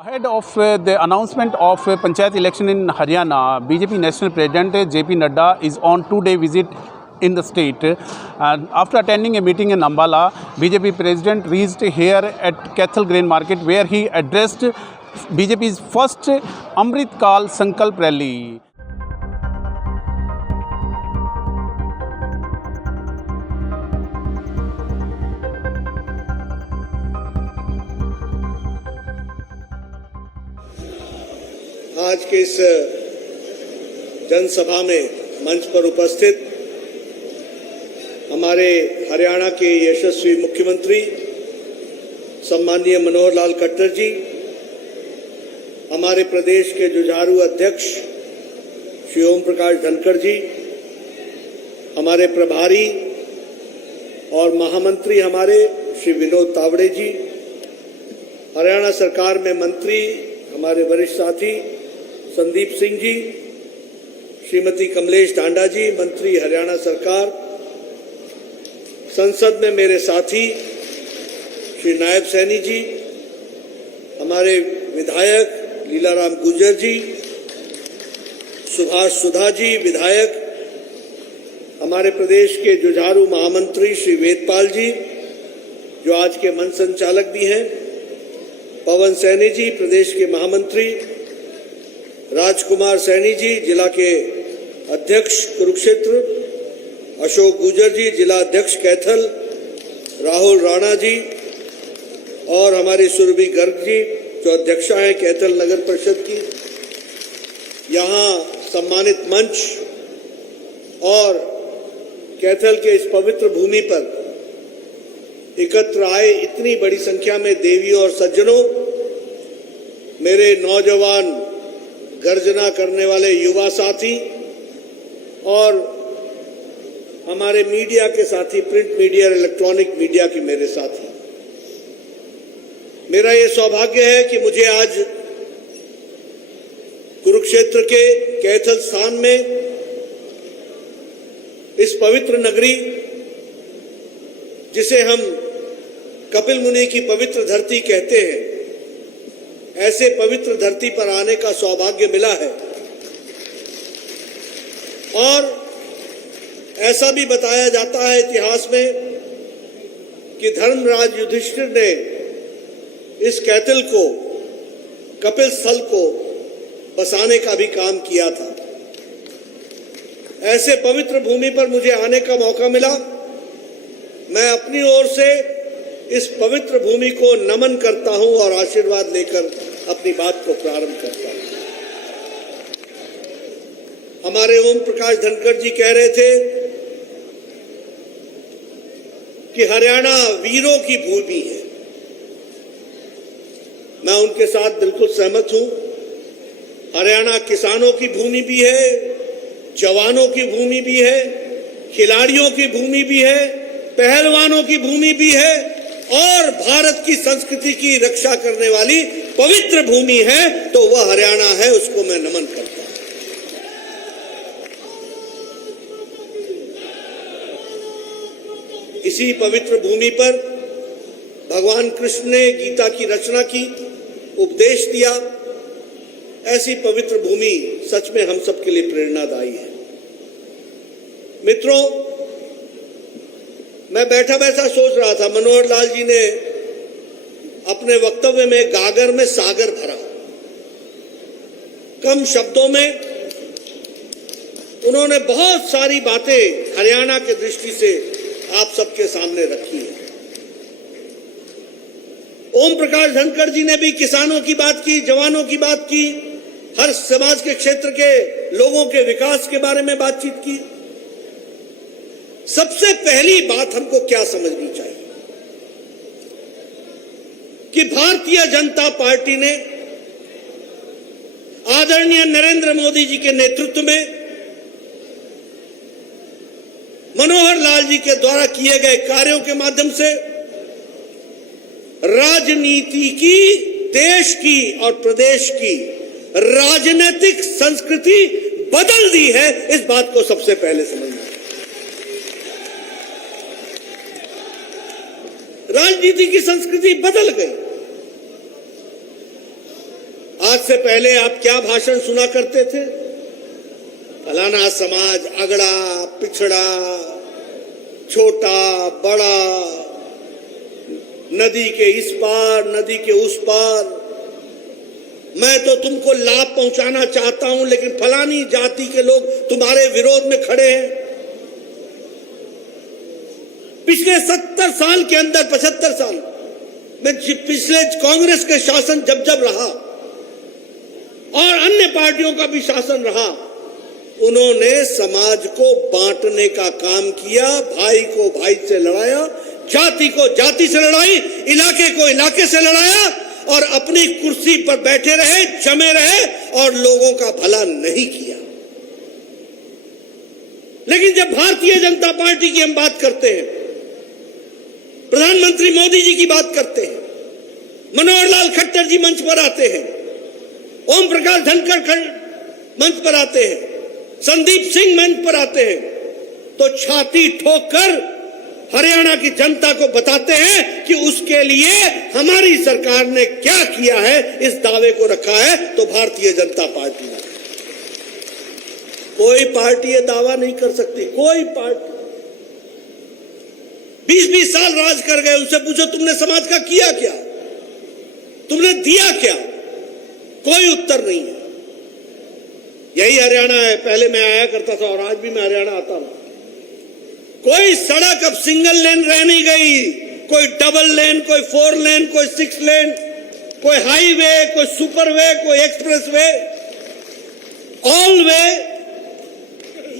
Ahead of the announcement of Panchayat election in Haryana, BJP National President JP Nadda is on 2-day visit in the state. After attending a meeting in Ambala, BJP President reached here at Kaithal Grain Market, where he addressed BJP's first Amrit Kal Sankalp rally. आज के इस जनसभा में मंच पर उपस्थित हमारे हरियाणा के यशस्वी मुख्यमंत्री सम्माननीय मनोहर लाल खट्टर जी, हमारे प्रदेश के जुझारू अध्यक्ष श्री ओम प्रकाश धनखड़ जी, हमारे प्रभारी और महामंत्री हमारे श्री विनोद तावड़े जी, हरियाणा सरकार में मंत्री हमारे वरिष्ठ साथी संदीप सिंह जी, श्रीमती कमलेश ढांडा जी, मंत्री हरियाणा सरकार, संसद में मेरे साथी श्री नायब सैनी जी, हमारे विधायक लीलाराम गुर्जर जी, सुभाष सुधा जी विधायक, हमारे प्रदेश के जुझारू महामंत्री श्री वेदपाल जी जो आज के मंच संचालक भी हैं, पवन सैनी जी प्रदेश के महामंत्री, राजकुमार सैनी जी जिला के अध्यक्ष कुरुक्षेत्र, अशोक गुर्जर जी जिला अध्यक्ष कैथल, राहुल राणा जी और हमारी सुरभि गर्ग जी जो अध्यक्षा हैं कैथल नगर परिषद की, यहाँ सम्मानित मंच और कैथल के इस पवित्र भूमि पर एकत्र आए इतनी बड़ी संख्या में देवी और सज्जनों, मेरे नौजवान गर्जना करने वाले युवा साथी और हमारे मीडिया के साथी, प्रिंट मीडिया और इलेक्ट्रॉनिक मीडिया के मेरे साथी, मेरा ये सौभाग्य है कि मुझे आज कुरुक्षेत्र के कैथल स्थान में इस पवित्र नगरी जिसे हम कपिल मुनि की पवित्र धरती कहते हैं, ऐसे पवित्र धरती पर आने का सौभाग्य मिला है। और ऐसा भी बताया जाता है इतिहास में कि धर्मराज युधिष्ठिर ने इस कैथल को, कपिल स्थल को बसाने का भी काम किया था। ऐसे पवित्र भूमि पर मुझे आने का मौका मिला। मैं अपनी ओर से इस पवित्र भूमि को नमन करता हूं और आशीर्वाद लेकर अपनी बात को प्रारंभ करता हूं। हमारे ओम प्रकाश धनखड़ जी कह रहे थे कि हरियाणा वीरों की भूमि है। मैं उनके साथ बिल्कुल सहमत हूं। हरियाणा किसानों की भूमि भी है, जवानों की भूमि भी है, खिलाड़ियों की भूमि भी है, पहलवानों की भूमि भी है और भारत की संस्कृति की रक्षा करने वाली पवित्र भूमि है, तो वह हरियाणा है, उसको मैं नमन करता हूं। इसी पवित्र भूमि पर भगवान कृष्ण ने गीता की रचना की, उपदेश दिया। ऐसी पवित्र भूमि सच में हम सबके लिए प्रेरणादायी है। मित्रों, मैं बैठा बैठा सोच रहा था, मनोहर लाल जी ने अपने वक्तव्य में गागर में सागर भरा। कम शब्दों में उन्होंने बहुत सारी बातें हरियाणा की दृष्टि से आप सबके सामने रखी है। ओम प्रकाश धनखड़ जी ने भी किसानों की बात की, जवानों की बात की, हर समाज के क्षेत्र के लोगों के विकास के बारे में बातचीत की। सबसे पहली बात हमको क्या समझनी चाहिए कि भारतीय जनता पार्टी ने आदरणीय नरेंद्र मोदी जी के नेतृत्व में मनोहर लाल जी के द्वारा किए गए कार्यों के माध्यम से राजनीति की, देश की और प्रदेश की राजनीतिक संस्कृति बदल दी है। इस बात को सबसे पहले समझना। राजनीति की संस्कृति बदल गई। आज से पहले आप क्या भाषण सुना करते थे? फलाना समाज अगड़ा, पिछड़ा, छोटा, बड़ा, नदी के इस पार, नदी के उस पार, मैं तो तुमको लाभ पहुंचाना चाहता हूं लेकिन फलानी जाति के लोग तुम्हारे विरोध में खड़े हैं। पिछले 70 साल के अंदर, 75 साल में पिछले कांग्रेस के शासन जब जब रहा और अन्य पार्टियों का भी शासन रहा, उन्होंने समाज को बांटने का काम किया, भाई को भाई से लड़ाया, जाति को जाति से लड़ाई, इलाके को इलाके से लड़ाया और अपनी कुर्सी पर बैठे रहे, जमे रहे और लोगों का भला नहीं किया। लेकिन जब भारतीय जनता पार्टी की हम बात करते हैं, प्रधानमंत्री मोदी जी की बात करते हैं, मनोहर लाल खट्टर जी मंच पर आते हैं, ओम प्रकाश धनखड़ मंच पर आते हैं, संदीप सिंह मंच पर आते हैं, तो छाती ठोककर हरियाणा की जनता को बताते हैं कि उसके लिए हमारी सरकार ने क्या किया है, इस दावे को रखा है तो भारतीय जनता पार्टी ने। कोई पार्टी ये दावा नहीं कर सकती, कोई पार्टी। 20-20 साल राज कर गए, उनसे पूछो तुमने समाज का किया क्या, तुमने दिया क्या? कोई उत्तर नहीं है। यही हरियाणा है, पहले मैं आया करता था और आज भी मैं हरियाणा आता हूं। कोई सड़क अब सिंगल लेन रह नहीं गई, कोई डबल लेन, कोई 4 लेन, कोई 6 लेन, कोई हाईवे, कोई सुपरवे, कोई एक्सप्रेसवे, ऑल वे।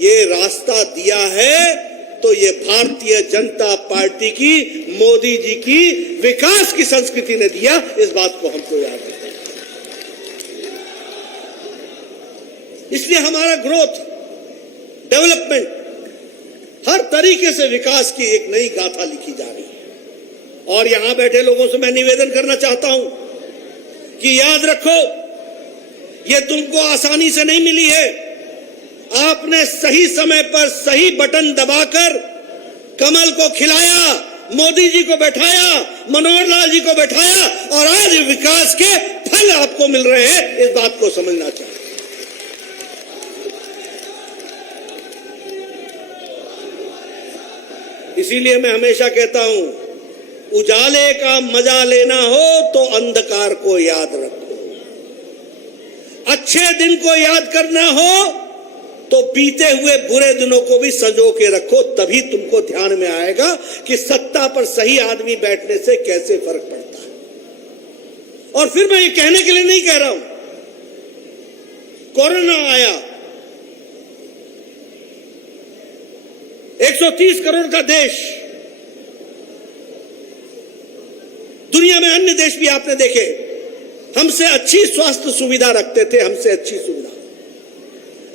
ये रास्ता दिया है तो ये भारतीय जनता पार्टी की, मोदी जी की विकास की संस्कृति ने दिया, इस बात को हमको याद रखना। इसलिए हमारा ग्रोथ, डेवलपमेंट, हर तरीके से विकास की एक नई गाथा लिखी जा रही है। और यहां बैठे लोगों से मैं निवेदन करना चाहता हूं कि याद रखो, यह तुमको आसानी से नहीं मिली है। आपने सही समय पर सही बटन दबाकर कमल को खिलाया, मोदी जी को बैठाया, मनोहर लाल जी को बैठाया और आज विकास के फल आपको मिल रहे हैं, इस बात को समझना चाहिए। इसीलिए मैं हमेशा कहता हूं, उजाले का मजा लेना हो तो अंधकार को याद रखो, अच्छे दिन को याद करना हो तो बीते हुए बुरे दिनों को भी संजो के रखो, तभी तुमको ध्यान में आएगा कि सत्ता पर सही आदमी बैठने से कैसे फर्क पड़ता है। और फिर मैं ये कहने के लिए नहीं कह रहा हूं, कोरोना आया, 130 करोड़ का देश, दुनिया में अन्य देश भी आपने देखे, हमसे अच्छी स्वास्थ्य सुविधा रखते थे, हमसे अच्छी सुविधा।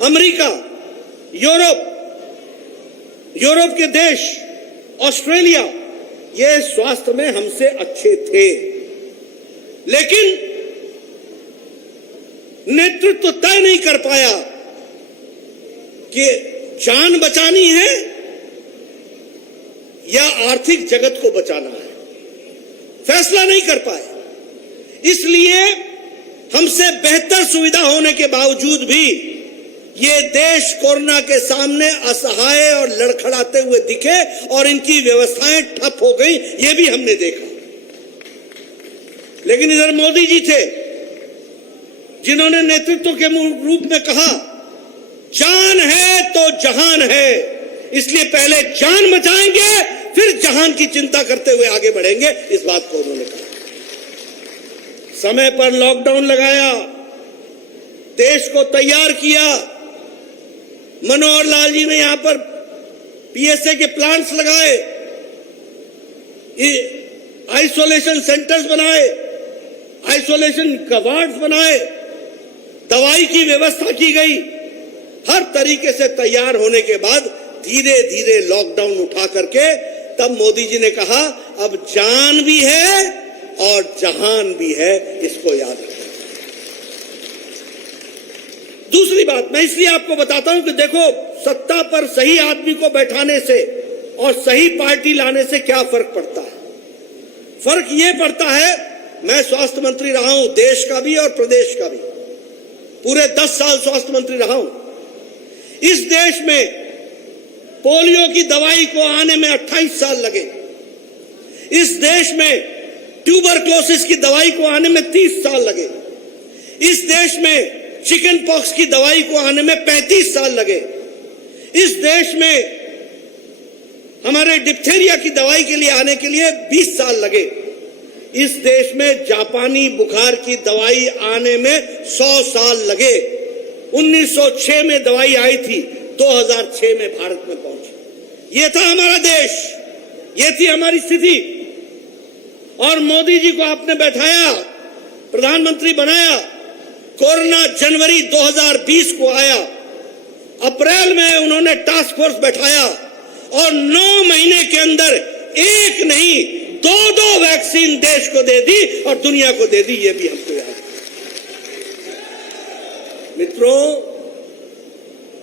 अमेरिका, यूरोप के देश, ऑस्ट्रेलिया, ये स्वास्थ्य में हमसे अच्छे थे, लेकिन नेतृत्व तय नहीं कर पाया कि जान बचानी है या आर्थिक जगत को बचाना है, फैसला नहीं कर पाए। इसलिए हमसे बेहतर सुविधा होने के बावजूद भी ये देश कोरोना के सामने असहाय और लड़खड़ाते हुए दिखे और इनकी व्यवस्थाएं ठप हो गई, ये भी हमने देखा। लेकिन इधर मोदी जी थे जिन्होंने नेतृत्व के रूप में कहा, जान है तो जहान है, इसलिए पहले जान बचाएंगे फिर जहान की चिंता करते हुए आगे बढ़ेंगे, इस बात को उन्होंने कहा। समय पर लॉकडाउन लगाया, देश को तैयार किया। मनोहर लाल जी ने यहां पर पीएसए के प्लांट्स लगाए, आइसोलेशन सेंटर्स बनाए, आइसोलेशन वार्ड्स बनाए, दवाई की व्यवस्था की गई। हर तरीके से तैयार होने के बाद धीरे धीरे लॉकडाउन उठा करके तब मोदी जी ने कहा, अब जान भी है और जहान भी है, इसको याद रखें। दूसरी बात मैं इसलिए आपको बताता हूं कि देखो, सत्ता पर सही आदमी को बैठाने से और सही पार्टी लाने से क्या फर्क पड़ता है। फर्क यह पड़ता है, मैं स्वास्थ्य मंत्री रहा हूं, देश का भी और प्रदेश का भी, पूरे 10 साल स्वास्थ्य मंत्री रहा हूं। इस देश में पोलियो की दवाई को आने में 28 साल लगे। इस देश में ट्यूबरक्लोसिस की दवाई को आने में 30 साल लगे। इस देश में चिकन पॉक्स की दवाई को आने में 35 साल लगे। इस देश में हमारे डिप्थेरिया की दवाई के लिए आने के लिए 20 साल लगे। इस देश में जापानी बुखार की दवाई आने में 100 साल लगे। 1906 में दवाई आई थी, 2006 में भारत में पहुंची। ये था हमारा देश, ये थी हमारी स्थिति। और मोदी जी को आपने बैठाया, प्रधानमंत्री बनाया। कोरोना जनवरी 2020 को आया, अप्रैल में उन्होंने टास्क फोर्स बैठाया और 9 महीने के अंदर एक नहीं 2 वैक्सीन देश को दे दी और दुनिया को दे दी। ये भी हमको याद है। मित्रों,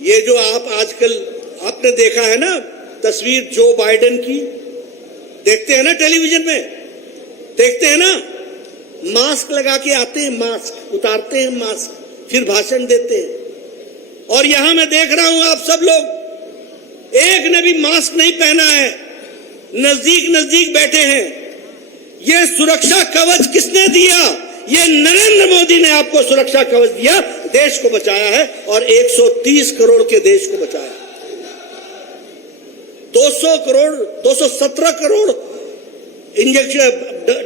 ये जो आप आजकल आपने देखा है ना तस्वीर जो बाइडेन की, देखते हैं ना टेलीविजन में, देखते हैं ना, मास्क लगा के आते हैं, मास्क उतारते हैं, मास्क फिर भाषण देते हैं। और यहां मैं देख रहा हूं आप सब लोग, एक ने भी मास्क नहीं पहना है, नजदीक नजदीक बैठे हैं। ये सुरक्षा कवच किसने दिया? ये नरेंद्र मोदी ने आपको सुरक्षा कवच दिया, देश को बचाया है और 130 करोड़ के देश को बचाया। 217 करोड़ इंजेक्शन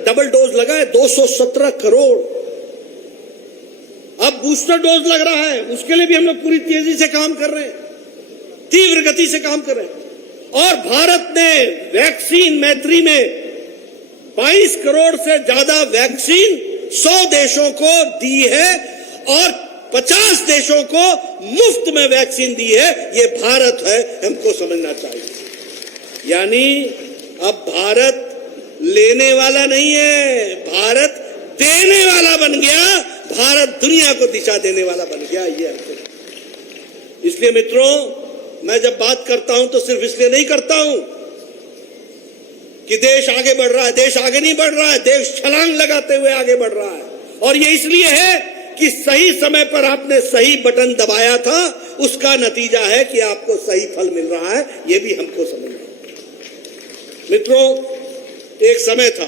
डबल डोज लगा है, 217 करोड़। अब बूस्टर डोज लग रहा है, उसके लिए भी हम लोग पूरी तेजी से काम कर रहे हैं, तीव्र गति से काम कर रहे हैं। और भारत ने वैक्सीन मैत्री में 22 करोड़ से ज्यादा वैक्सीन 100 देशों को दी है और 50 देशों को मुफ्त में वैक्सीन दी है। ये भारत है, हमको समझना चाहिए। यानी अब भारत लेने वाला नहीं है, भारत देने वाला बन गया, भारत दुनिया को दिशा देने वाला बन गया। ये इसलिए मित्रों, मैं जब बात करता हूं तो सिर्फ इसलिए नहीं करता हूं कि देश आगे बढ़ रहा है। देश आगे नहीं बढ़ रहा है, देश छलांग लगाते हुए आगे बढ़ रहा है। और ये इसलिए है कि सही समय पर आपने सही बटन दबाया था, उसका नतीजा है कि आपको सही फल मिल रहा है। ये भी हमको समझना है। मित्रों, एक समय था,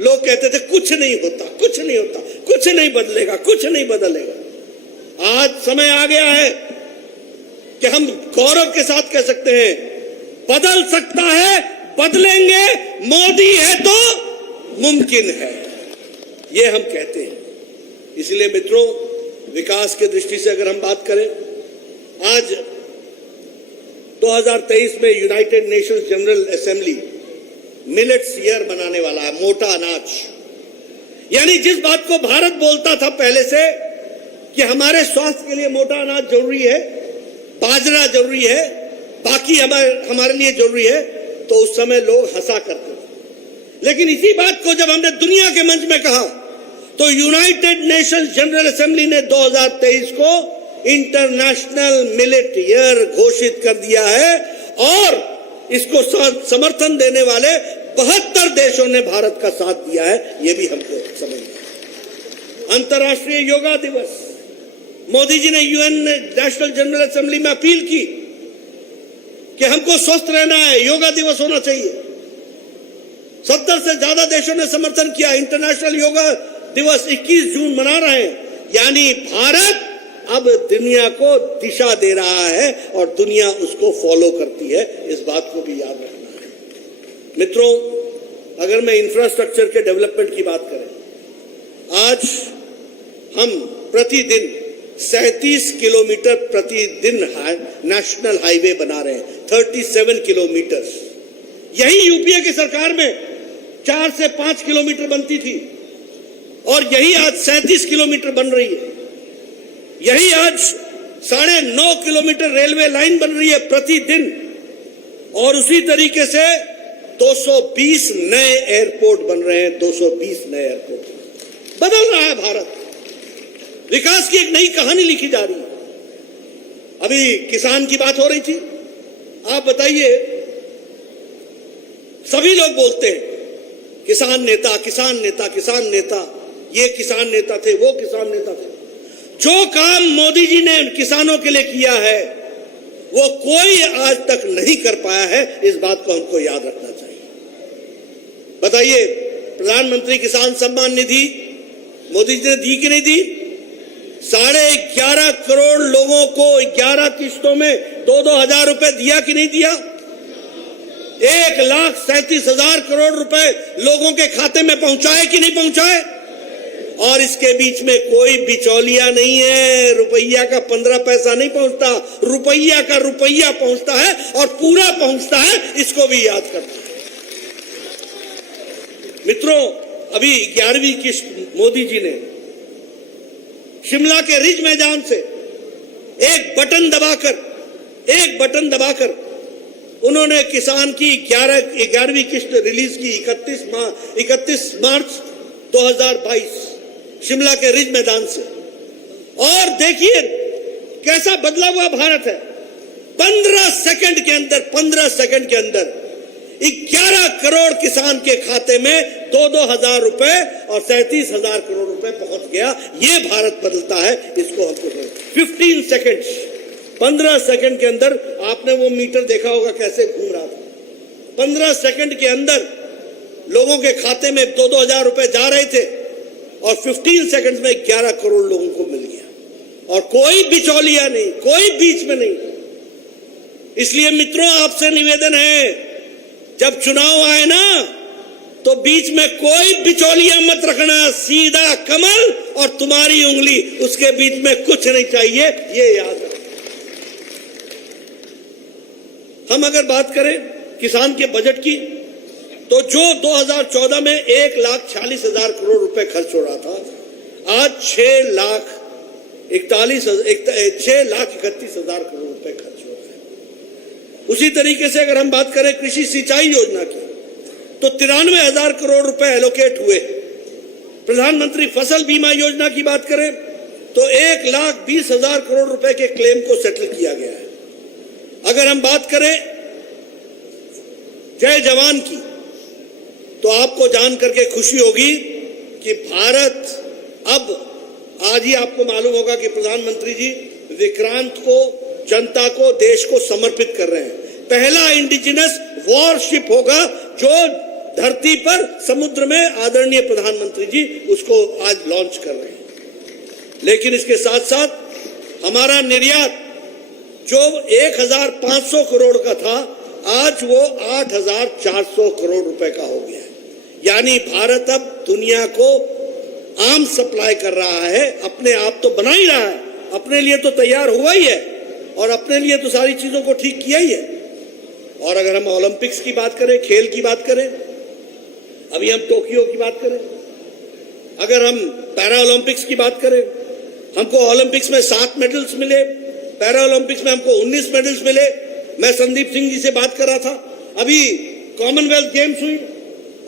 लोग कहते थे कुछ नहीं होता, कुछ नहीं होता, कुछ नहीं बदलेगा, कुछ नहीं बदलेगा। आज समय आ गया है कि हम गौरव के साथ कह सकते हैं, बदल सकता है, बदलेंगे, मोदी है तो मुमकिन है। ये हम कहते हैं। इसलिए मित्रों, विकास के दृष्टि से अगर हम बात करें, आज 2023 में United Nations general assembly millets year मनाने वाला है, मोटा अनाज। यानी जिस बात को भारत बोलता था पहले से कि हमारे स्वास्थ्य के लिए मोटा अनाज जरूरी है, बाजरा जरूरी है, बाकी हमारे लिए जरूरी है, तो उस समय लोग हंसा करते थे। लेकिन इसी बात को जब हमने दुनिया के मंच में कहा तो यूनाइटेड नेशंस जनरल असेंबली ने 2023 को इंटरनेशनल मिलेट ईयर घोषित कर दिया है और इसको समर्थन देने वाले 72 देशों ने भारत का साथ दिया है। यह भी हमको समझना है। अंतर्राष्ट्रीय योगा दिवस, मोदी जी ने यूएन नेशनल जनरल असेंबली में अपील की कि हमको स्वस्थ रहना है, योगा दिवस होना चाहिए। 70 से ज्यादा देशों ने समर्थन किया। इंटरनेशनल योगा दिवस 21 जून मना रहे हैं। यानी भारत अब दुनिया को दिशा दे रहा है और दुनिया उसको फॉलो करती है। इस बात को भी याद रखना है। मित्रों, अगर मैं इंफ्रास्ट्रक्चर के डेवलपमेंट की बात करें, आज हम प्रतिदिन 37 किलोमीटर प्रतिदिन नेशनल हाईवे बना रहे हैं, 37 किलोमीटर। यही यूपीए की सरकार में 4 से 5 किलोमीटर बनती थी और यही आज 37 किलोमीटर बन रही है। यही आज 9.5 किलोमीटर रेलवे लाइन बन रही है प्रतिदिन। और उसी तरीके से 220 नए एयरपोर्ट बन रहे हैं। 220 नए एयरपोर्ट। बदल रहा है भारत, विकास की एक नई कहानी लिखी जा रही है। अभी किसान की बात हो रही थी। आप बताइए, सभी लोग बोलते हैं किसान नेता, किसान नेता, किसान नेता, ये किसान नेता थे, वो किसान नेता थे। जो काम मोदी जी ने किसानों के लिए किया है वो कोई आज तक नहीं कर पाया है। इस बात को हमको याद रखना चाहिए। बताइए, प्रधानमंत्री किसान सम्मान निधि मोदी जी ने दी कि नहीं दी? 11.5 करोड़ लोगों को 11 किस्तों में 2-2 हजार रुपए दिया कि नहीं दिया? 1,37,000 करोड़ रुपए लोगों के खाते में पहुंचाए कि नहीं पहुंचाए? और इसके बीच में कोई बिचौलिया नहीं है। रुपया का 15 पैसा नहीं पहुंचता, रुपया का रुपया पहुंचता है और पूरा पहुंचता है। इसको भी याद करना है। मित्रों, अभी 11वीं किस्त मोदी जी ने शिमला के रिज मैदान से एक बटन दबाकर उन्होंने किसान की 11वीं किस्त रिलीज की 31 मार्च 2022 शिमला के रिज मैदान से। और देखिए कैसा बदला हुआ भारत है। 15 सेकंड के अंदर 11 करोड़ किसान के खाते में 2-2 हजार रुपए और 37,000 करोड़ रुपए पहुंच गया। ये भारत बदलता है। इसको हमको 15 सेकंड के अंदर आपने वो मीटर देखा होगा कैसे घूम रहा था। 15 सेकंड के अंदर लोगों के खाते में 2-2 हजार रुपए जा रहे थे और 15 सेकंड में 11 करोड़ लोगों को मिल गया। और कोई बिचौलिया नहीं, कोई बीच में नहीं। इसलिए मित्रों, आपसे निवेदन है, जब चुनाव आए ना तो बीच में कोई बिचौलिया मत रखना। सीधा कमल और तुम्हारी उंगली, उसके बीच में कुछ नहीं चाहिए। ये याद रखना। हम अगर बात करें किसान के बजट की, तो जो 2014 में 1,46,000 करोड़ रुपए खर्च हो रहा था, आज 6,31,000 करोड़ रुपए खर्च हो रहे हैं। उसी तरीके से अगर हम बात करें कृषि सिंचाई योजना की, तो 93,000 करोड़ रुपए एलोकेट हुए। प्रधानमंत्री फसल बीमा योजना की बात करें तो 1,20,000 करोड़ रुपए के क्लेम को सेटल किया गया है। अगर हम बात करें जय जवान की, तो आपको जान करके खुशी होगी कि भारत अब आज ही आपको मालूम होगा कि प्रधानमंत्री जी विक्रांत को, जनता को, देश को समर्पित कर रहे हैं। पहला इंडिजिनस वॉरशिप होगा जो धरती पर समुद्र में आदरणीय प्रधानमंत्री जी उसको आज लॉन्च कर रहे हैं। लेकिन इसके साथ साथ हमारा निर्यात जो 1,500 करोड़ का था, आज वो 8,400 करोड़ रुपए का हो गया है। यानी भारत अब दुनिया को आम सप्लाई कर रहा है। अपने आप तो बना ही रहा है, अपने लिए तो तैयार हुआ ही है और अपने लिए तो सारी चीजों को ठीक किया ही है। और अगर हम ओलंपिक्स की बात करें, खेल की बात करें, अभी हम टोक्यो की बात करें, अगर हम पैरा ओलंपिक्स की बात करें, हमको ओलंपिक्स में 7 मेडल्स मिले, पैरा ओलंपिक्स में हमको 19 मेडल्स मिले। मैं संदीप सिंह जी से बात कर रहा था, अभी कॉमनवेल्थ गेम्स हुई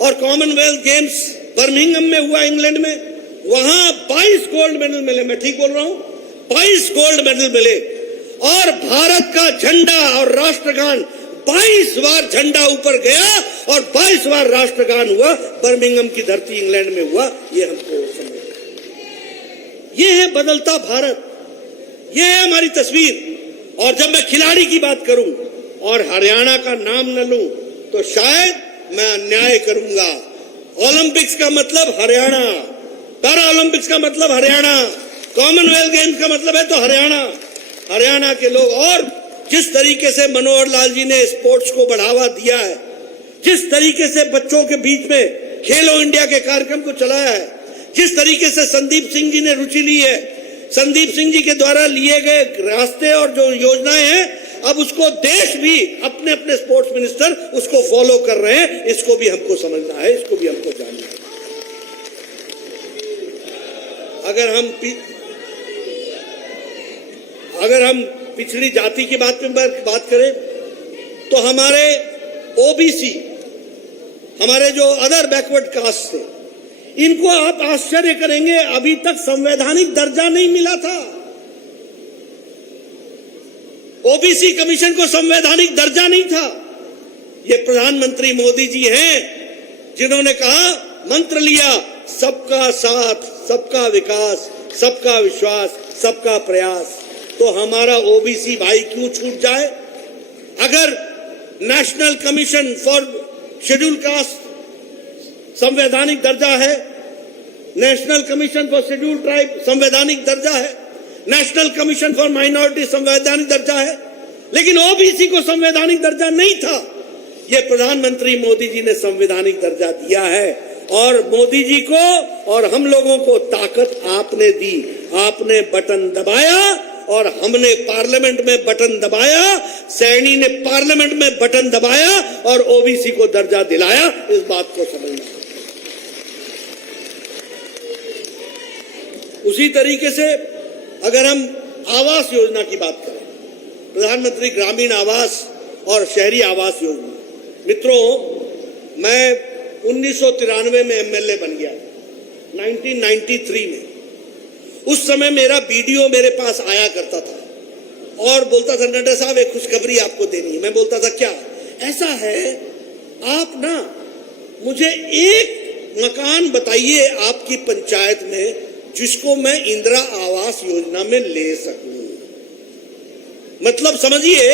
और कॉमनवेल्थ गेम्स बर्मिंघम में हुआ इंग्लैंड में, वहां 22 गोल्ड मेडल मिले। मैं ठीक बोल रहा हूं? 22 गोल्ड मेडल मिले। और भारत का झंडा और राष्ट्रगान 22 बार झंडा ऊपर गया और 22 बार राष्ट्रगान हुआ। बर्मिंघम की धरती इंग्लैंड में हुआ। ये हमको समझ, ये है बदलता भारत, ये है हमारी तस्वीर। और जब मैं खिलाड़ी की बात करूं और हरियाणा का नाम न लूं तो शायद मैं अन्याय करूंगा। ओलंपिक्स का मतलब हरियाणा, पैरा ओलंपिक्स का मतलब हरियाणा, कॉमनवेल्थ गेम्स का मतलब है तो हरियाणा के लोग। और जिस तरीके से मनोहर लाल जी ने स्पोर्ट्स को बढ़ावा दिया है, जिस तरीके से बच्चों के बीच में खेलो इंडिया के कार्यक्रम को चलाया है, जिस तरीके से संदीप सिंह जी ने रुचि ली है, संदीप सिंह जी के द्वारा लिए गए रास्ते और जो योजनाएं हैं, अब उसको देश भी अपने अपने स्पोर्ट्स मिनिस्टर उसको फॉलो कर रहे हैं। इसको भी हमको समझना है, इसको भी हमको जानना है। अगर हम पिछड़ी जाति की बात करें तो हमारे ओबीसी, हमारे जो अदर बैकवर्ड कास्ट थे, इनको आप आश्चर्य करेंगे, अभी तक संवैधानिक दर्जा नहीं मिला था। ओबीसी कमीशन को संवैधानिक दर्जा नहीं था। ये प्रधानमंत्री मोदी जी हैं जिन्होंने कहा, मंत्र लिया, सबका साथ, सबका विकास, सबका विश्वास, सबका प्रयास। तो हमारा ओबीसी भाई क्यों छूट जाए? अगर national commission for schedule caste संवैधानिक दर्जा है, national commission for schedule tribe संवैधानिक दर्जा है, नेशनल कमीशन फॉर माइनॉरिटी संवैधानिक दर्जा है, लेकिन ओबीसी को संवैधानिक दर्जा नहीं था। यह प्रधानमंत्री मोदी जी ने संवैधानिक दर्जा दिया है और मोदी जी को और हम लोगों को ताकत आपने दी। आपने बटन दबाया और हमने पार्लियामेंट में बटन दबाया, सैनी ने पार्लियामेंट में बटन दबाया और ओबीसी को दर्जा दिलाया। इस बात को समझना। उसी तरीके से अगर हम आवास योजना की बात करें, प्रधानमंत्री ग्रामीण आवास और शहरी आवास योजना, मित्रों, मैं 1993 में एमएलए बन गया, 1993 में। उस समय मेरा बीडीओ मेरे पास आया करता था और बोलता था, नड्डा साहब एक खुशखबरी आपको देनी है। मैं बोलता था, क्या? ऐसा है, आप ना मुझे एक मकान बताइए आपकी पंचायत में जिसको मैं इंदिरा आवास योजना में ले सकूं। मतलब समझिए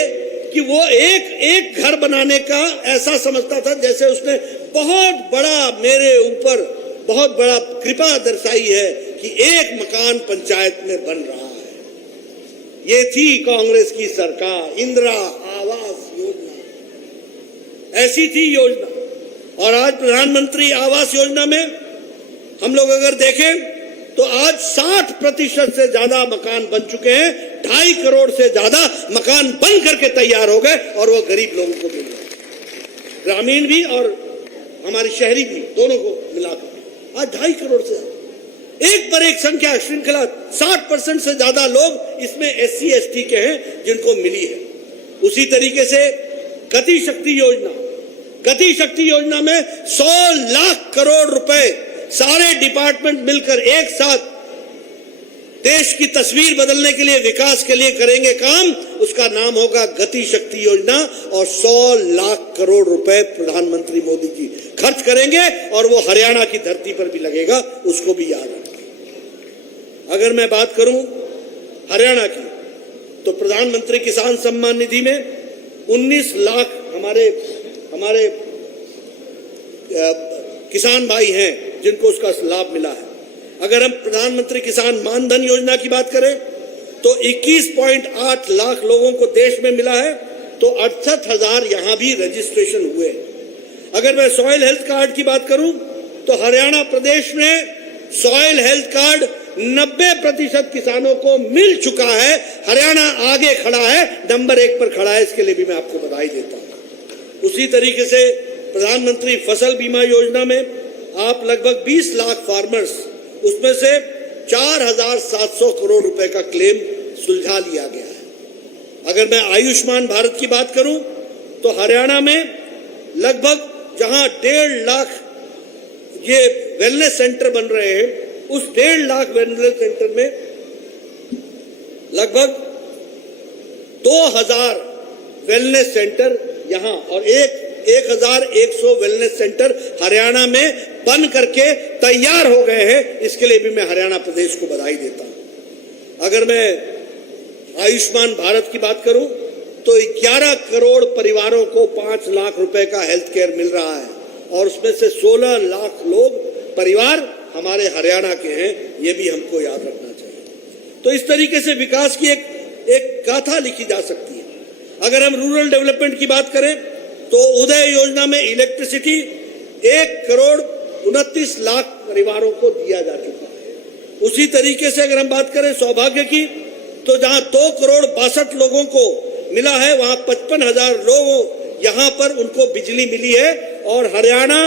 कि वो एक घर बनाने का ऐसा समझता था जैसे उसने बहुत बड़ा मेरे ऊपर बहुत बड़ा कृपा दर्शाई है कि एक मकान पंचायत में बन रहा है। ये थी कांग्रेस की सरकार, इंदिरा आवास योजना, ऐसी थी योजना। और आज प्रधानमंत्री आवास योजना में हम लोग अगर देखें तो आज 60% से ज्यादा मकान बन चुके हैं। 2.5 करोड़ से ज्यादा मकान बन करके तैयार हो गए और वो गरीब लोगों को मिल रहे, ग्रामीण भी और हमारी शहरी भी, दोनों को मिलाकर आज 2.5 करोड़ से एक पर एक संख्या श्रृंखला 60% से ज्यादा लोग इसमें SC ST के हैं जिनको मिली है। उसी तरीके से गति शक्ति योजना, गति शक्ति योजना में 100 लाख करोड़ रुपए सारे डिपार्टमेंट मिलकर एक साथ देश की तस्वीर बदलने के लिए, विकास के लिए करेंगे काम। उसका नाम होगा गति शक्ति योजना और 100 लाख करोड़ रुपए प्रधानमंत्री मोदी जी खर्च करेंगे और वो हरियाणा की धरती पर भी लगेगा, उसको भी याद रखें। अगर मैं बात करूं हरियाणा की, तो प्रधानमंत्री किसान सम्मान निधि में 19 लाख हमारे किसान भाई हैं जिनको उसका लाभ मिला है। अगर हम प्रधानमंत्री किसान मानधन योजना की बात करें तो 21.8 लाख लोगों को देश में मिला है, तो 68,000 यहां भी रजिस्ट्रेशन हुए। अगर मैं सॉइल हेल्थ कार्ड की बात करूं तो हरियाणा प्रदेश में सॉइल हेल्थ कार्ड 90% किसानों को मिल चुका है। हरियाणा आगे खड़ा है, नंबर 1 पर खड़ा है, इसके लिए भी मैं आपको बधाई देता हूं। उसी तरीके से प्रधानमंत्री फसल बीमा योजना में आप लगभग 20 लाख फार्मर्स, उसमें से 4,700 करोड़ रुपए का क्लेम सुलझा लिया गया है। अगर मैं आयुष्मान भारत की बात करूं तो हरियाणा में लगभग जहां 1.5 लाख ये वेलनेस सेंटर बन रहे हैं, उस 1.5 लाख वेलनेस सेंटर में लगभग 2000 वेलनेस सेंटर यहां और 1100 वेलनेस सेंटर हरियाणा में बन करके तैयार हो गए हैं। इसके लिए भी मैं हरियाणा प्रदेश को बधाई देता हूं। अगर मैं आयुष्मान भारत की बात करूं तो 11 करोड़ परिवारों को 5 लाख रुपए का हेल्थ केयर मिल रहा है और उसमें से 16 लाख लोग परिवार हमारे हरियाणा के हैं। ये भी हमको याद रखना चाहिए। तो इस तरीके से विकास की एक गाथा लिखी जा सकती है। अगर हम रूरल डेवलपमेंट की बात करें तो उदय योजना में इलेक्ट्रिसिटी 1 करोड़ 29 लाख परिवारों को दिया जा चुका है। उसी तरीके से अगर हम बात करें सौभाग्य की, तो जहां 2 करोड़ 62 लोगों को मिला है, वहां 55,000 लोग यहां पर उनको बिजली मिली है और हरियाणा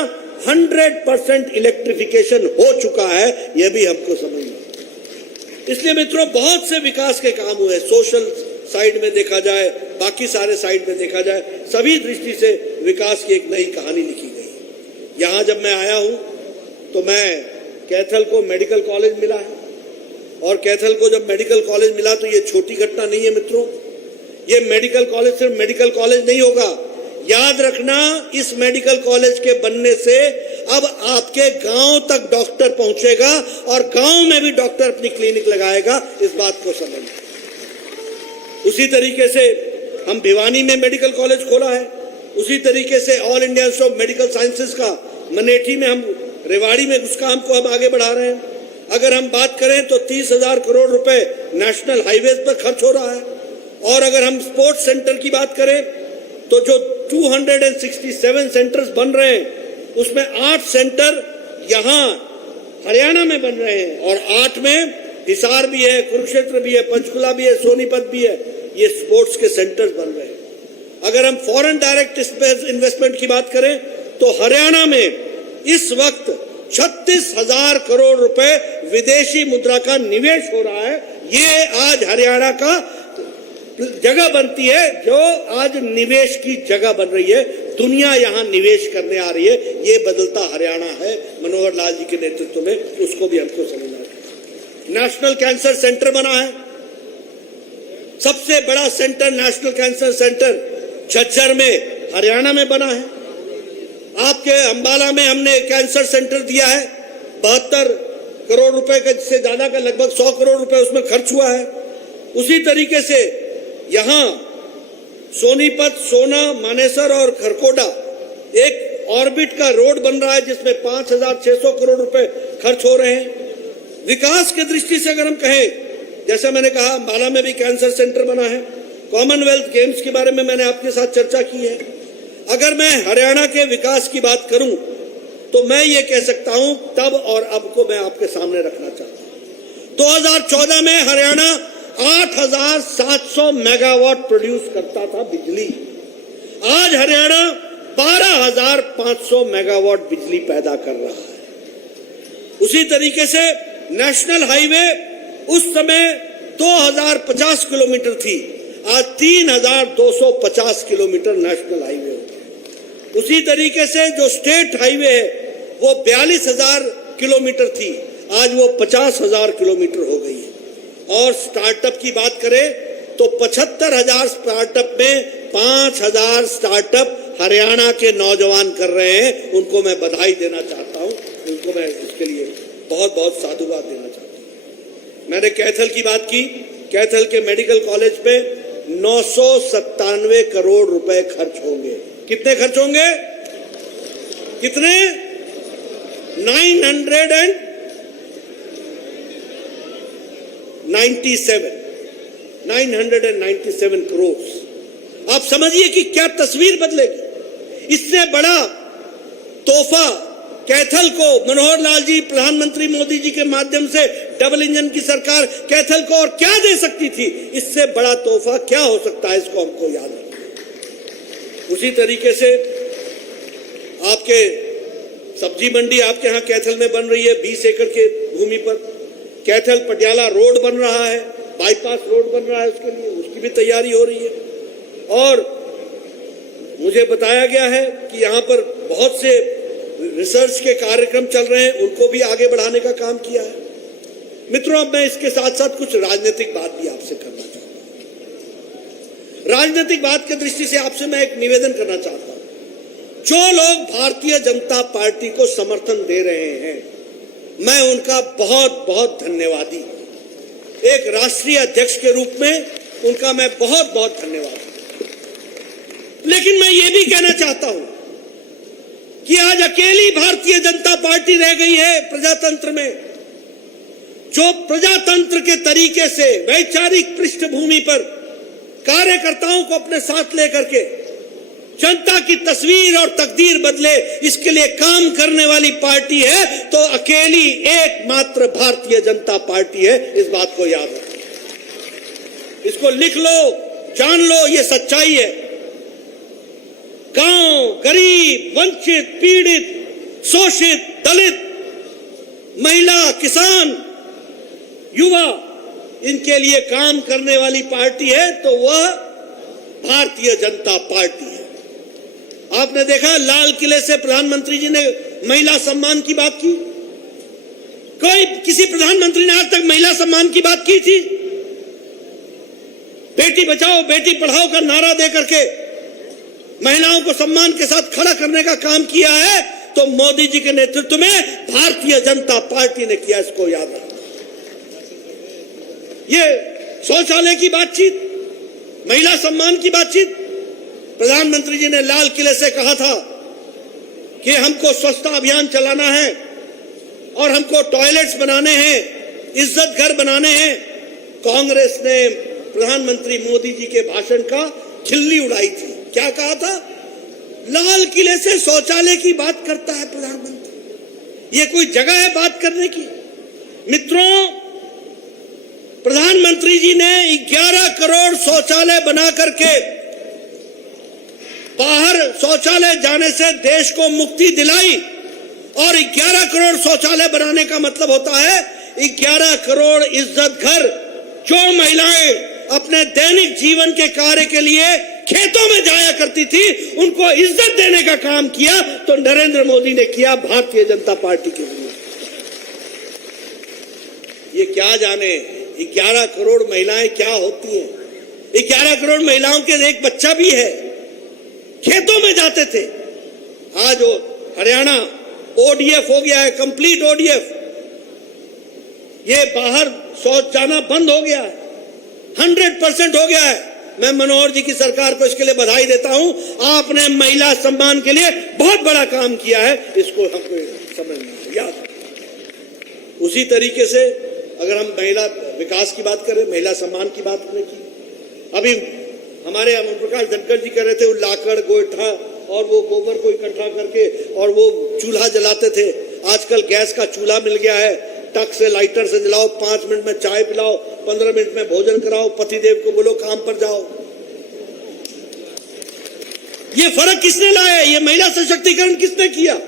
100% इलेक्ट्रिफिकेशन हो चुका है। यह भी हमको समझना। इसलिए मित्रों, बहुत से विकास के काम हुए, सोशल साइड में देखा जाए, बाकी सारे साइड में देखा जाए, सभी दृष्टि से विकास की एक नई कहानी लिखी गई। यहां जब मैं आया हूं तो मैं कैथल को मेडिकल कॉलेज मिला है और कैथल को जब मेडिकल कॉलेज मिला तो ये छोटी घटना नहीं है मित्रों। ये मेडिकल कॉलेज सिर्फ मेडिकल कॉलेज नहीं होगा, याद रखना, इस मेडिकल कॉलेज के बनने से अब आपके गांव तक डॉक्टर पहुंचेगा और गांव में भी डॉक्टर अपनी क्लिनिक लगाएगा, इस बात को समझना। उसी तरीके से हम भिवानी में मेडिकल कॉलेज खोला है, उसी तरीके से all India institute of medical sciences का मनेठी में, हम रेवाड़ी में उस काम को हम आगे बढ़ा रहे हैं। अगर हम बात करें तो 30,000 करोड़ रुपए नेशनल हाईवेज पर खर्च हो रहा है। और अगर हम स्पोर्ट्स सेंटर की बात करें तो जो 267 सेंटर्स बन रहे हैं उसमें 8 सेंटर यहां हरियाणा में बन रहे हैं और 8 में हिसार भी है, कुरुक्षेत्र भी है, पंचकुला भी है, सोनीपत भी है। ये स्पोर्ट्स के सेंटर्स बन रहे हैं। अगर हम फॉरेन डायरेक्ट इन्वेस्टमेंट की बात करें तो हरियाणा में इस वक्त 36,000 करोड़ रुपए विदेशी मुद्रा का निवेश हो रहा है। ये आज हरियाणा का जगह बनती है, जो आज निवेश की जगह बन रही है। दुनिया यहां निवेश करने आ रही है। ये बदलता हरियाणा है मनोहर लाल जी के नेतृत्व में, उसको भी हमको समझना है। नेशनल कैंसर सेंटर बना है, सबसे बड़ा centre national cancer centre Jhajjar में हरियाणा में बना है। आपके अंबाला में हमने कैंसर सेंटर दिया है, 72 करोड़ रुपए का, जिससे ज्यादा का लगभग 100 करोड़ रुपए उसमें खर्च हुआ है। उसी तरीके से यहां सोनीपत, सोना, मानेसर और खरकोडा एक ऑर्बिट का रोड बन रहा है जिसमें 5,600 करोड़ रुपए खर्च हो रहे हैं। विकास की दृष्टि से अगर हम कहें, जैसा मैंने कहा अंबाला में भी कैंसर सेंटर बना है, कॉमनवेल्थ गेम्स के बारे में मैंने आपके साथ चर्चा की है। अगर मैं हरियाणा के विकास की बात करूं तो मैं ये कह सकता हूं, तब और अब को मैं आपके सामने रखना चाहता हूं। 2014 में हरियाणा 8,700 मेगावाट प्रोड्यूस करता था बिजली। आज हरियाणा 12,500 मेगावाट बिजली पैदा कर रहा है। उसी तरीके से नेशनल हाईवे उस समय 2,050 किलोमीटर थी, आज 3,250 किलोमीटर नेशनल हाईवे हो गया। उसी तरीके से जो स्टेट हाईवे है वो 42,000 किलोमीटर थी, आज वो 50,000 किलोमीटर हो गई है। और स्टार्टअप की बात करें तो 75,000 स्टार्टअप में 5,000 स्टार्टअप हरियाणा के नौजवान कर रहे हैं। उनको मैं बधाई देना चाहता हूं, उनको मैं इसके लिए बहुत बहुत साधुवाद देना चाहता हूं। मैंने कैथल की बात की, कैथल के मेडिकल कॉलेज पे 997 करोड़ रुपए खर्च होंगे। कितने खर्च होंगे? कितने? 997 करोड़। आप समझिए कि क्या तस्वीर बदलेगी। इससे बड़ा तोहफा कैथल को मनोहर लाल जी, प्रधानमंत्री मोदी जी के माध्यम से डबल इंजन की सरकार कैथल को और क्या दे सकती थी। इससे बड़ा तोहफा क्या हो सकता है, इसको हमको याद रखना। उसी तरीके से आपके सब्जी मंडी आपके यहां कैथल में बन रही है, 20 एकड़ के भूमि पर। कैथल पटियाला रोड बन रहा है, बाईपास रोड बन रहा है, उसके लिए उसकी भी तैयारी हो रही है। और मुझे बताया गया है कि यहां पर बहुत से रिसर्च के कार्यक्रम चल रहे हैं, उनको भी आगे बढ़ाने का काम किया है। मित्रों, अब मैं इसके साथ साथ कुछ राजनीतिक बात भी आपसे करना चाहता हूं। राजनीतिक बात की दृष्टि से आपसे मैं एक निवेदन करना चाहता हूं। जो लोग भारतीय जनता पार्टी को समर्थन दे रहे हैं, मैं उनका बहुत बहुत धन्यवादी, एक राष्ट्रीय अध्यक्ष के रूप में उनका मैं बहुत बहुत धन्यवाद। लेकिन मैं ये भी कहना चाहता हूं कि आज अकेली भारतीय जनता पार्टी रह गई है प्रजातंत्र में, जो प्रजातंत्र के तरीके से वैचारिक पृष्ठभूमि पर कार्यकर्ताओं को अपने साथ लेकर के जनता की तस्वीर और तकदीर बदले, इसके लिए काम करने वाली पार्टी है तो अकेली एकमात्र भारतीय जनता पार्टी है। इस बात को याद रखो, इसको लिख लो, जान लो, ये सच्चाई है। गांव, गरीब, वंचित, पीड़ित, शोषित, दलित, महिला, किसान, युवा, इनके लिए काम करने वाली पार्टी है तो वह भारतीय जनता पार्टी है। आपने देखा लाल किले से प्रधानमंत्री जी ने महिला सम्मान की बात की। कोई किसी प्रधानमंत्री ने आज तक महिला सम्मान की बात की थी? बेटी बचाओ बेटी पढ़ाओ का नारा दे करके महिलाओं को सम्मान के साथ खड़ा करने का काम किया है तो मोदी जी के नेतृत्व में भारतीय जनता पार्टी ने किया, इसको याद रखना। ये शौचालय की बातचीत, महिला सम्मान की बातचीत, प्रधानमंत्री जी ने लाल किले से कहा था कि हमको स्वच्छता अभियान चलाना है और हमको टॉयलेट्स बनाने हैं, इज्जत घर बनाने हैं। कांग्रेस ने प्रधानमंत्री मोदी जी के भाषण का खिल्ली उड़ाई थी। क्या कहा था? लाल किले से शौचालय की बात करता है प्रधानमंत्री, ये कोई जगह है बात करने की? मित्रों, प्रधानमंत्री जी ने 11 करोड़ शौचालय बना करके बाहर शौचालय जाने से देश को मुक्ति दिलाई। और 11 करोड़ शौचालय बनाने का मतलब होता है 11 करोड़ इज्जत घर, जो महिलाएं अपने दैनिक जीवन के कार्य के लिए खेतों में जाया करती थी, उनको इज्जत देने का काम किया तो नरेंद्र मोदी ने किया भारतीय जनता पार्टी के लिए। ये क्या जाने 11 करोड़ महिलाएं क्या होती हैं? 11 करोड़ महिलाओं के एक बच्चा भी है, खेतों में जाते थे। आज हरियाणा ओडीएफ हो गया है, कंप्लीट ओडीएफ। ये बाहर शौच जाना बंद हो गया है, 100% हो गया है। मैं मनोहर जी की सरकार को इसके लिए बधाई देता हूं। आपने महिला सम्मान के लिए बहुत बड़ा काम किया है, इसको हमको समझना याद। उसी तरीके से अगर हम महिला विकास की बात करें, महिला सम्मान की बात करें की, अभी हमारे ओम प्रकाश धनखड़ जी कह रहे थे, लाकड़ गोईठा और वो गोबर को इकट्ठा करके और वो चूल्हा जलाते थे। आजकल गैस का चूल्हा मिल गया है, टक से लाइटर से जलाओ, 5 मिनट में चाय पिलाओ, 15 मिनट में भोजन कराओ, पतिदेव को बोलो काम पर जाओ। ये फर्क किसने लाया? ये महिला सशक्तिकरण किसने किया?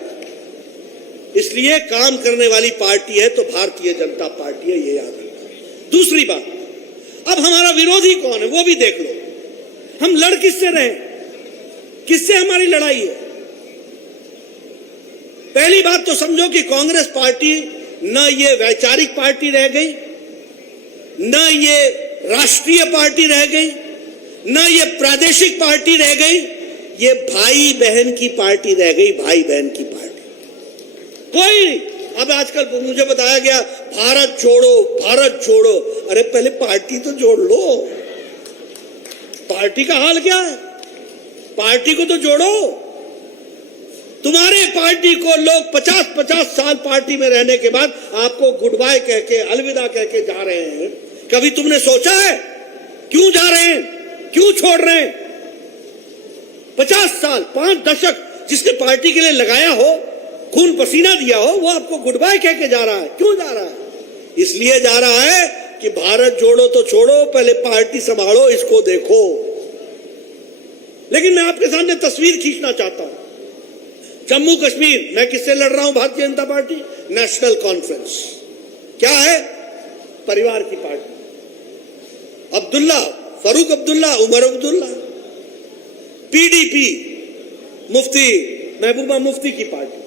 इसलिए काम करने वाली पार्टी है तो भारतीय जनता पार्टी है, ये याद रखना। दूसरी बात, अब हमारा विरोधी कौन है वो भी देख लो। हम लड़ किससे रहे, किससे हमारी लड़ाई है? पहली बात तो समझो कि कांग्रेस पार्टी न ये वैचारिक पार्टी रह गई, न ये राष्ट्रीय पार्टी रह गई, न ये प्रादेशिक पार्टी रह गई, ये भाई बहन की पार्टी रह गई, भाई बहन की पार्टी। कोई नहीं। अब आजकल मुझे बताया गया भारत जोड़ो, भारत जोड़ो। अरे पहले पार्टी तो जोड़ लो। पार्टी का हाल क्या है? पार्टी को तो जोड़ो। तुम्हारे पार्टी को लोग 50-50 साल पार्टी में रहने के बाद आपको गुड बाय कह के, अलविदा कह के जा रहे हैं। कभी तुमने सोचा है क्यों जा रहे हैं, क्यों छोड़ रहे हैं? 50 साल, 5 दशक जिसने पार्टी के लिए लगाया हो, खून पसीना दिया हो, वो आपको गुड बाय कह के जा रहा है। क्यों जा रहा है? इसलिए जा रहा है कि भारत जोड़ो तो छोड़ो, पहले पार्टी संभालो, इसको देखो। लेकिन मैं आपके सामने तस्वीर खींचना चाहता हूं। जम्मू कश्मीर, मैं किससे लड़ रहा हूं? Bharatiya Janata party. National conference क्या है? परिवार की पार्टी। अब्दुल्ला, फारूक अब्दुल्ला, उमर अब्दुल्ला। पीडीपी, मुफ्ती महबूबा मुफ्ती की पार्टी।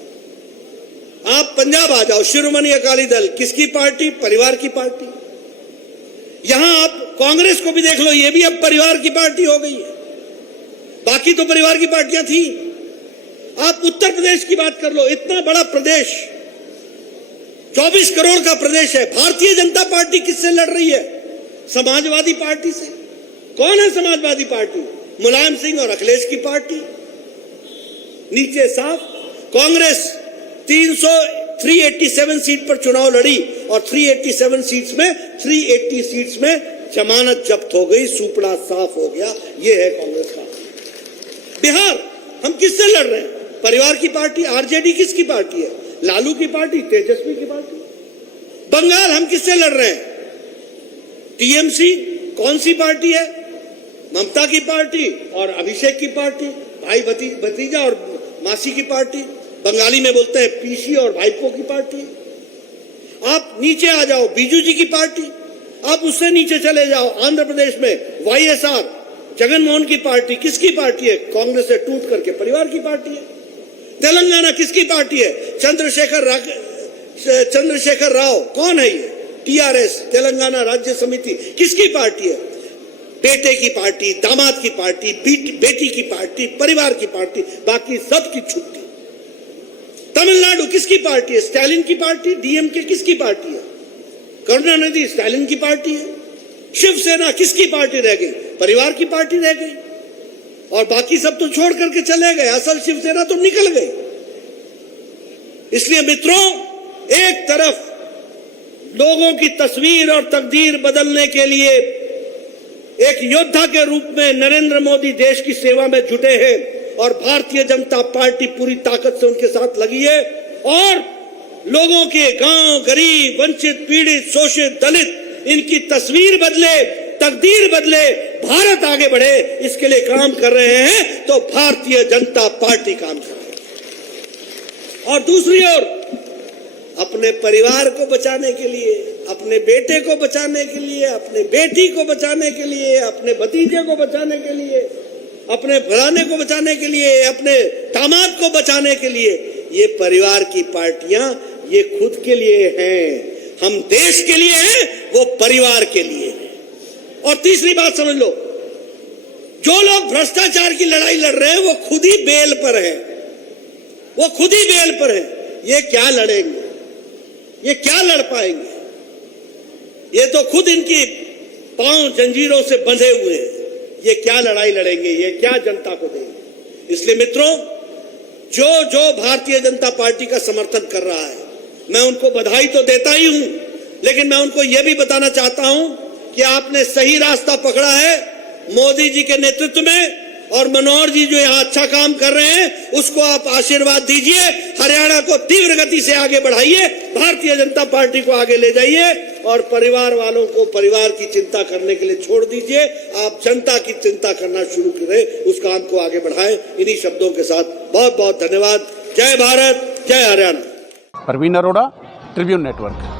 आप पंजाब आ जाओ, शिरोमणि अकाली दल, किसकी पार्टी? परिवार की पार्टी। यहां आप कांग्रेस को भी देख लो, ये भी अब परिवार की पार्टी हो गई है। बाकी तो परिवार की पार्टियां थी। आप उत्तर प्रदेश की बात कर लो, इतना बड़ा प्रदेश, 24 करोड़ का प्रदेश है। भारतीय जनता पार्टी किससे लड़ रही है? समाजवादी पार्टी से। कौन है समाजवादी पार्टी? मुलायम सिंह और अखिलेश की पार्टी। नीचे साफ कांग्रेस 387 सीट पर चुनाव लड़ी और 387 सीट्स में 380 सीट्स में जमानत जब्त हो गई, सुपड़ा साफ हो गया। यह है कांग्रेस का। बिहार, हम किससे लड़ रहे हैं? परिवार की पार्टी। आरजेडी किसकी पार्टी है? लालू की पार्टी, तेजस्वी की पार्टी। बंगाल, हम किससे लड़ रहे हैं? टीएमसी कौन सी पार्टी है? ममता की पार्टी और अभिषेक की पार्टी, भाई भतीजा और मासी की पार्टी। बंगाली में बोलते हैं पीसी और भाईपो की पार्टी। आप नीचे आ जाओ, बीजू जी की पार्टी। आप उससे नीचे चले जाओ, आंध्र प्रदेश में वाईएसआर, जगन मोहन की पार्टी। किसकी पार्टी है? कांग्रेस से टूट करके परिवार की पार्टी है। तेलंगाना किसकी पार्टी है? चंद्रशेखर राव। कौन है ये? टीआरएस, तेलंगाना राज्य समिति। किसकी पार्टी है? बेटे की पार्टी, दामाद की पार्टी, बेटी की पार्टी, परिवार की पार्टी, बाकी सब की छुट्टी। तमिलनाडु किसकी पार्टी है? स्टालिन की पार्टी। डीएमके किसकी पार्टी है? करुणानिधि स्टालिन की पार्टी है। शिवसेना किसकी पार्टी रह गई? परिवार की पार्टी रह गई। और बाकी सब तो छोड़ करके चले गए, असल शिवसेना तो निकल गई। इसलिए मित्रों, एक तरफ लोगों की तस्वीर और तकदीर बदलने के लिए एक योद्धा के रूप में नरेंद्र मोदी देश की सेवा में जुटे हैं और भारतीय जनता पार्टी पूरी ताकत से उनके साथ लगी है। और लोगों के गांव, गरीब, वंचित, पीड़ित, शोषित, दलित, इनकी तस्वीर बदले, तकदीर बदले, भारत आगे बढ़े, इसके लिए काम कर रहे हैं तो भारतीय जनता पार्टी काम कर रही है। और दूसरी ओर अपने परिवार को बचाने के लिए, अपने बेटे को बचाने के लिए, अपने बेटी को बचाने के लिए, अपने भतीजे को बचाने के लिए, अपने फलाने को बचाने के लिए, अपने दामाद को बचाने के लिए, ये परिवार की पार्टियां ये खुद के लिए हैं, हम देश के लिए हैं, वो परिवार के लिए हैं। और तीसरी बात समझ लो, जो लोग भ्रष्टाचार की लड़ाई लड़ रहे हैं वो खुद ही बेल पर है, वो खुद ही बेल पर है। ये क्या लड़ेंगे? ये क्या लड़ पाएंगे? ये तो खुद इनकी पांव जंजीरों से बंधे हुए हैं। ये क्या लड़ाई लड़ेंगे? ये क्या जनता को देंगे? इसलिए मित्रों, जो भारतीय जनता पार्टी का समर्थन कर रहा है, मैं उनको बधाई तो देता ही हूं, लेकिन मैं उनको यह भी बताना चाहता हूं कि आपने सही रास्ता पकड़ा है मोदी जी के नेतृत्व में। और मनोहर जी जो यहां अच्छा काम कर रहे हैं उसको आप आशीर्वाद दीजिए, हरियाणा को तीव्र गति से आगे बढ़ाइए, भारतीय जनता पार्टी को आगे ले जाइए और परिवार वालों को परिवार की चिंता करने के लिए छोड़ दीजिए। आप जनता की चिंता करना शुरू करें, उस काम को आगे बढ़ाएं। इन्हीं शब्दों के साथ बहुत बहुत धन्यवाद। जय भारत, जय हरियाणा। Parveen Arora, Tribune network.